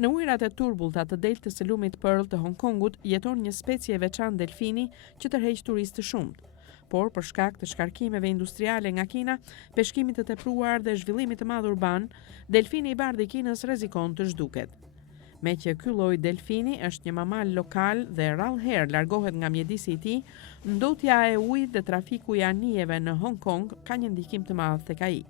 Në ujërat e turbullta të deltës së lumit Pearl të Hong Kongut jeton një specie e veçantë delfini që tërheq turistë të shumtë. Por për shkak të shkarkimeve industriale nga Kina, peshkimit të tepruar dhe zhvillimit të madh urban, delfini i bardhë i Kinës rrezikon të zhduket. Me që ky lloj delfini është një mamal lokal dhe rrallëherë largohet nga mjedisi i tij, ndotja e ujit dhe trafiku i anijeve në Hong Kong ka një ndikim të madh tek ai.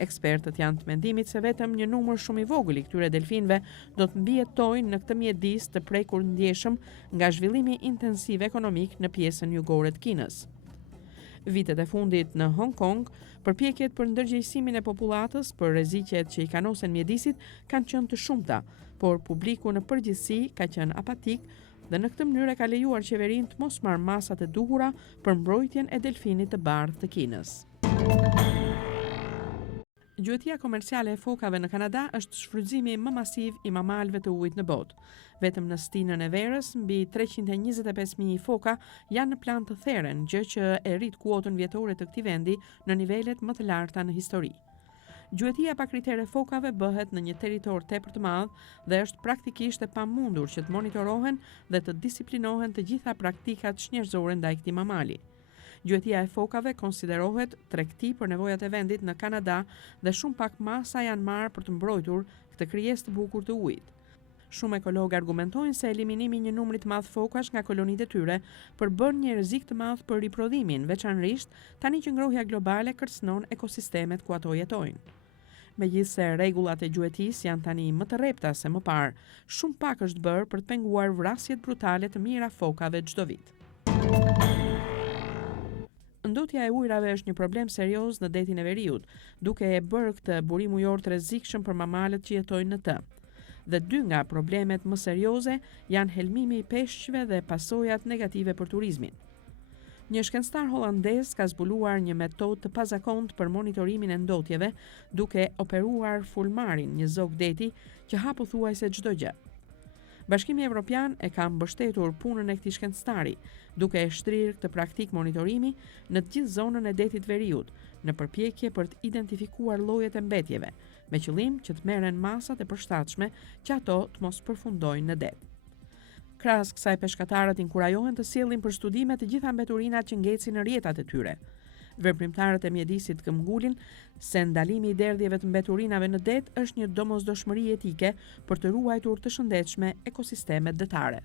Ekspertët janë të mendimit se vetëm një numër shumë i vogël i këtyre delfinëve do të mbijetojnë në këtë mjedis të prekur ndjeshëm nga zhvillimi intensiv ekonomik në pjesën jugore të Kinës. Vitet e fundit në Hong Kong, përpjekjet për ndërgjegjësimin e popullatës për rreziqet që i kanosen mjedisit kanë qenë të shumta, por publiku në përgjithësi ka qenë apatik dhe në këtë mënyrë ka lejuar qeverinë të mos marrë masat e duhura për mbrojtjen e delfinit të bardhë të Kinës. Gjuetia komerciale e fokave në Kanada është shfrytëzimi më masiv i mamalëve të ujit në botë. Vetëm në stinën e verës, mbi 325.000 foka janë në plan të theren, gjë që e rrit kuotën vjetore të këtij vendi në nivelet më të larta në histori. Gjuetia pa kritere fokave bëhet në një territor tepër të madh dhe është praktikisht e pamundur që të monitorohen dhe të disiplinohen të gjitha praktikat shnjërzore ndaj këtij mamali. Gjuetia e fokave konsiderohet tregti për nevojat e vendit në Kanada dhe shumë pak masa janë marrë për të mbrojtur këtë krijesë të bukur të ujit. Shumë ekologë argumentojnë se eliminimi i një numri të madh fokash nga kolonitë e tyre përbën një rrezik të madh për riprodhimin, veçanërisht tani që ngrohja globale kërcënon ekosistemet ku ato jetojnë. Megjithse rregullat e gjuetisë janë tani më të rrepta se më parë, shumë pak është bërë për të penguar vrasjet brutale të mijëra fokave çdo vit. Ndotja e ujrave është një problem serioz në detin e veriut, duke e bërë këtë burim ujor të rrezikshëm për mamalet që jetojnë në të. Dhe dy nga problemet më serioze janë helmimi i peshqve dhe pasojat negative për turizmin. Një shkencëtar holandez ka zbuluar një metodë të pazakontë për monitorimin e ndotjeve, duke operuar fulmarin, një zog deti që ha pothuajse çdo gjë. Bashkimi Evropian e ka mbështetur punën e këtij shkencëtari, duke e shtrirë këtë praktik monitorimi në të gjithë zonën e detit veriut, në përpjekje për të identifikuar llojet e mbetjeve, me qëllim që të merren masat e përshtatshme që ato të mos përfundojnë në det. Krahas kësaj, peshkatarët inkurajohen të sjellin për studime të gjitha mbeturinat që ngecin në rrjetat e tyre. Veprimtarët e mjedisit këmbgulin se ndalimi i derdhjeve të mbeturinave në det është një domosdoshmëri etike për të ruajtur të shëndetshme ekosistemet detare.